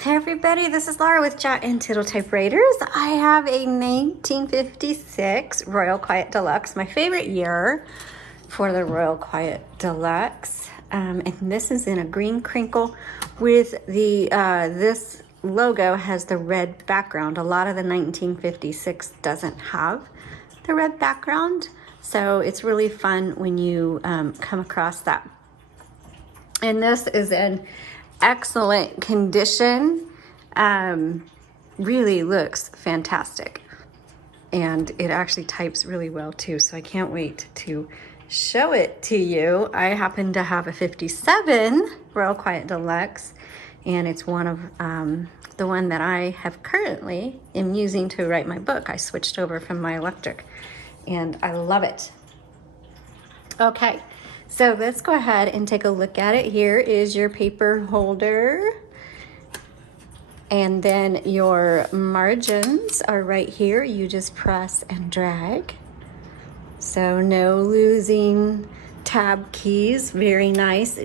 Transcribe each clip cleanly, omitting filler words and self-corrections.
Hey everybody, this is Laura with Untitled Typewriters. I have a 1956 Royal Quiet Deluxe, my favorite year for the Royal Quiet Deluxe. And this is in a green crinkle with the, this logo has the red background. A lot of the 1956 doesn't have the red background. So it's really fun when you come across that. And this is in excellent condition. Really looks fantastic, and it actually types really well too, so I can't wait to show it to you. I happen to have a 57 Royal Quiet Deluxe, and it's one of the one that I have currently am using to write my book. I switched over from my electric and I love it. Okay, so let's go ahead and take a look at it. Here is your paper holder. And then your margins are right here. You just press and drag. So no losing tab keys, very nice.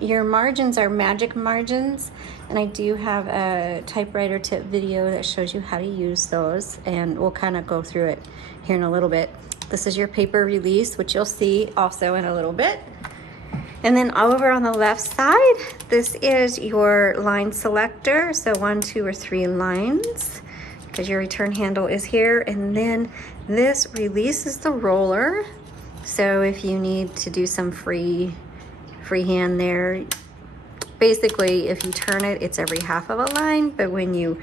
Your margins are magic margins. And I do have a typewriter tip video that shows you how to use those. And we'll kind of go through it here in a little bit. This is your paper release, which you'll see also in a little bit. And then over on the left side, this is your line selector. So 1, 2, or 3 lines, because your return handle is here. And then this releases the roller. So if you need to do some freehand there, basically if you turn it, it's every half of a line. But when you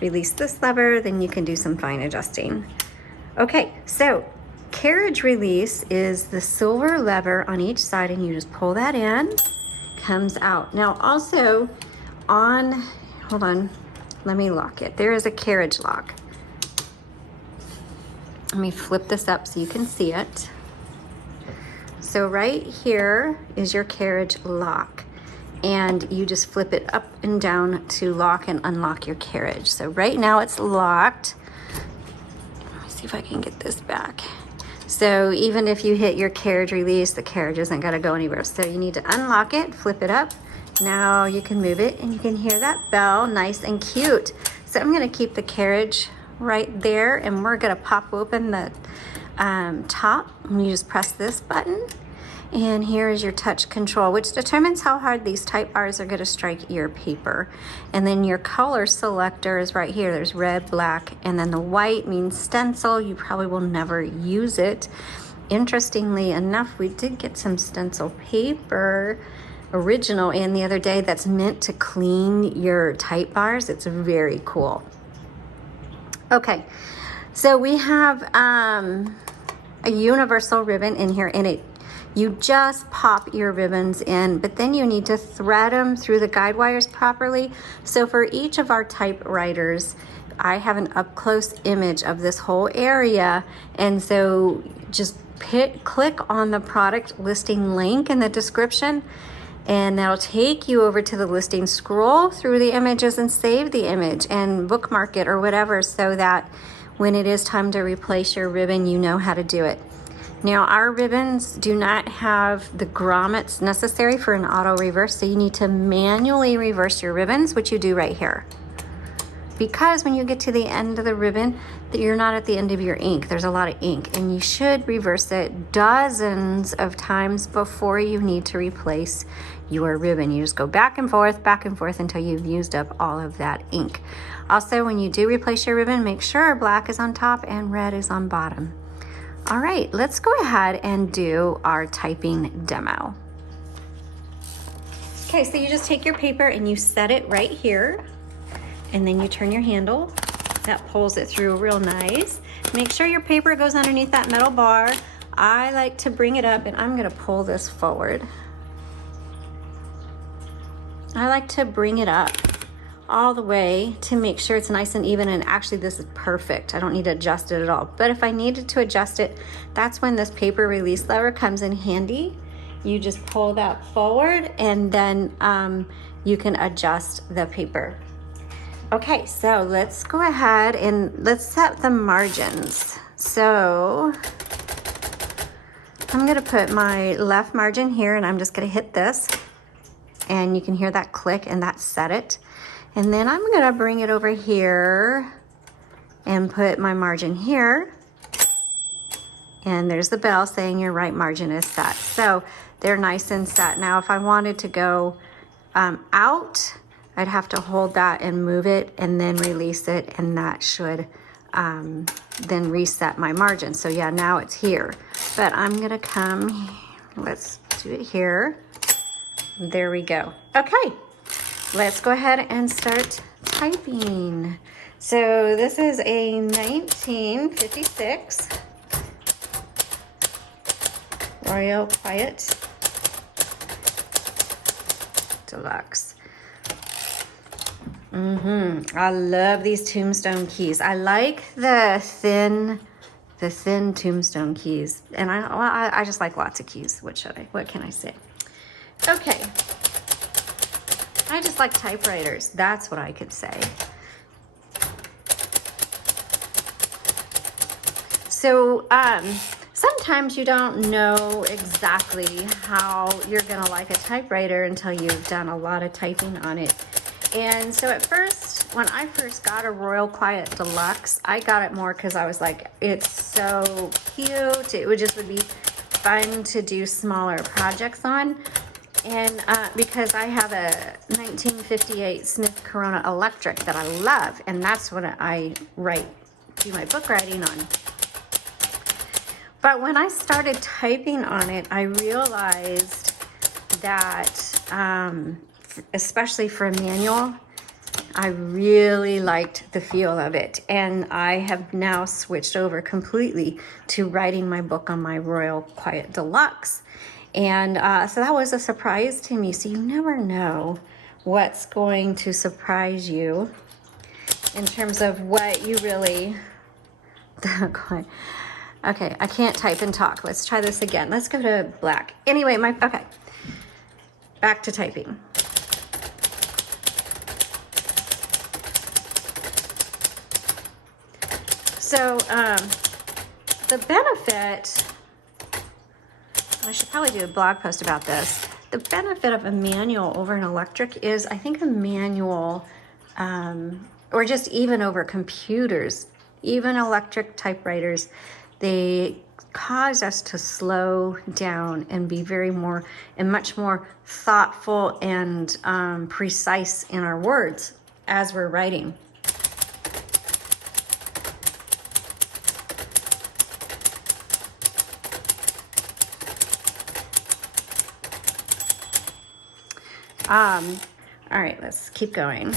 release this lever, then you can do some fine adjusting. Okay, so Carriage Release is the silver lever on each side, and you just pull that in, comes out. Now also hold on, let me lock it. There is a carriage lock. Let me flip this up so you can see it. So right here is your carriage lock, and you just flip it up and down to lock and unlock your carriage. So right now it's locked. Let me see if I can get this back. So even if you hit your carriage release, the carriage isn't gonna go anywhere. So you need to unlock it, flip it up. Now you can move it, and you can hear that bell, nice and cute. So I'm gonna keep the carriage right there, and we're gonna pop open the top. And you just press this button. And here is your touch control, which determines how hard these type bars are gonna strike your paper. And then your color selector is right here. There's red, black, and then the white means stencil. You probably will never use it. Interestingly enough, we did get some stencil paper, original, and the other day that's meant to clean your type bars. It's very cool. Okay, so we have a universal ribbon in here, and you just pop your ribbons in, but then you need to thread them through the guide wires properly. So for each of our typewriters, I have an up close image of this whole area. And so just click on the product listing link in the description, and that'll take you over to the listing. Scroll through the images and save the image and bookmark it or whatever, so that when it is time to replace your ribbon, you know how to do it. Now, our ribbons do not have the grommets necessary for an auto reverse, so you need to manually reverse your ribbons, which you do right here. Because when you get to the end of the ribbon, you're not at the end of your ink. There's a lot of ink, and you should reverse it dozens of times before you need to replace your ribbon. You just go back and forth until you've used up all of that ink. Also, when you do replace your ribbon, make sure black is on top and red is on bottom. All right, let's go ahead and do our typing demo. Okay, so you just take your paper and you set it right here, and then you turn your handle. That pulls it through real nice. Make sure your paper goes underneath that metal bar. I like to bring it up, and I'm gonna pull this forward. I like to bring it up all the way to make sure it's nice and even, and actually this is perfect. I don't need to adjust it at all. But if I needed to adjust it, that's when this paper release lever comes in handy. You just pull that forward, and then you can adjust the paper. Okay, so let's go ahead and let's set the margins. So I'm gonna put my left margin here, and I'm just gonna hit this, and you can hear that click, and that set it. And then I'm gonna bring it over here and put my margin here. And there's the bell saying your right margin is set. So they're nice and set. Now, if I wanted to go out, I'd have to hold that and move it and then release it, and that should then reset my margin. So yeah, now it's here. But I'm gonna come, let's do it here. There we go. Okay, let's go ahead and start typing. So this is a 1956 Royal Quiet Deluxe. I love these tombstone keys. I like the thin tombstone keys, and I just like lots of keys. What can I say? Okay, I just like typewriters. That's what I could say. So sometimes you don't know exactly how you're gonna like a typewriter until you've done a lot of typing on it. And so at first, when I first got a Royal Quiet Deluxe, I got it more because I was like, it's so cute. It would be fun to do smaller projects on. And because I have a 1958 Smith Corona Electric that I love, and that's what I do my book writing on. But when I started typing on it, I realized that, especially for a manual, I really liked the feel of it. And I have now switched over completely to writing my book on my Royal Quiet Deluxe. And so that was a surprise to me. So you never know what's going to surprise you in terms of what you really... Okay, I can't type and talk. Let's try this again. Let's go to black. Anyway, okay. Back to typing. So, the benefit, I should probably do a blog post about this. The benefit of a manual over an electric is, I think a manual, or just even over computers, even electric typewriters, they cause us to slow down and be much more thoughtful and precise in our words as we're writing. All right, let's keep going.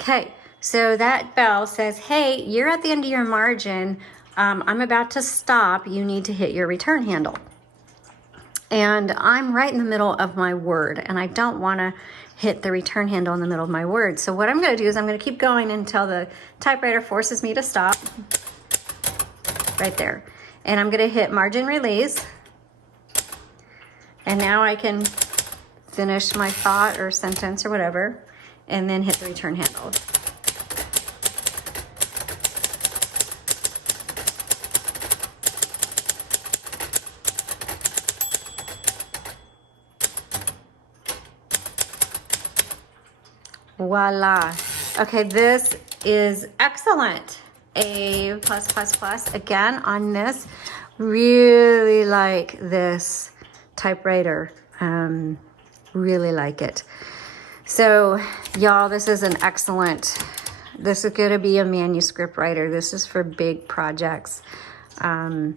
Okay, so that bell says, hey, you're at the end of your margin. I'm about to stop. You need to hit your return handle. And I'm right in the middle of my word, and I don't want to hit the return handle in the middle of my word. So what I'm going to do is I'm going to keep going until the typewriter forces me to stop. Right there. And I'm going to hit margin release. And now I can finish my thought or sentence or whatever, and then hit the return handle. Voila. Okay, this is excellent. A+++. Again, on this, really like this typewriter. Really like it. So, y'all, this is an excellent, this is going to be a manuscript writer. This is for big projects. The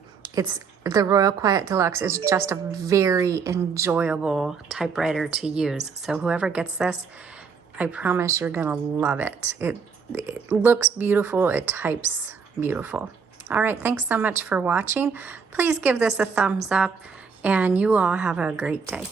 Royal Quiet Deluxe is just a very enjoyable typewriter to use. So whoever gets this, I promise you're going to love it. It looks beautiful. It types beautiful. All right. Thanks so much for watching. Please give this a thumbs up, and you all have a great day.